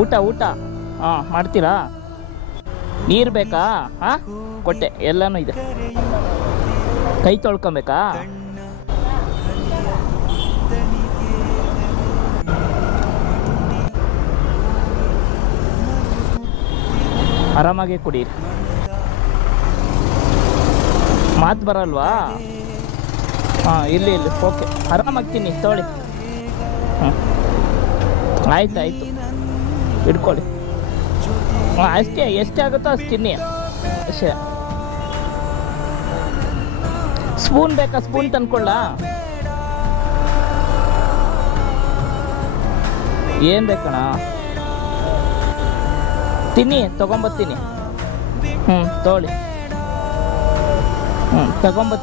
ಊಟ ಊಟ ಹಾಂ ಮಾಡ್ತೀರಾ? ನೀರು ಬೇಕಾ? ಹಾಂ ಕೊಟ್ಟೆ, ಎಲ್ಲನೂ ಇದೆ. ಕೈ ತೊಳ್ಕೊಬೇಕಾ? ಆರಾಮಾಗಿ ಕುಡೀರಿ. ಮಾತು ಬರಲ್ವಾ? ಹಾಂ ಇಲ್ಲಿ ಓಕೆ, ಆರಾಮಾಗಿ ತಿನ್ನಿ, ತೊಗೊಳ್ಳಿ. ಹ್ಞೂ ಆಯ್ತು ಇಟ್ಕೊಳ್ಳಿ. ಹಾಂ ಅಷ್ಟೇ, ಎಷ್ಟಾಗುತ್ತೋ ಅಷ್ಟು ತಿನ್ನಿ ಅಷ್ಟೇ. ಸ್ಪೂನ್ ಬೇಕಾ? ಸ್ಪೂನ್ ತಂದ್ಕೊಳ್ಳ? ಏನು ಬೇಕಣ್ಣ? ತಿನ್ನಿ, ತೊಗೊಂಬತ್ತೀನಿ. ತೊಗೊಳ್ಳಿ. ತಗೊಂಬತ್ತೀನಿ.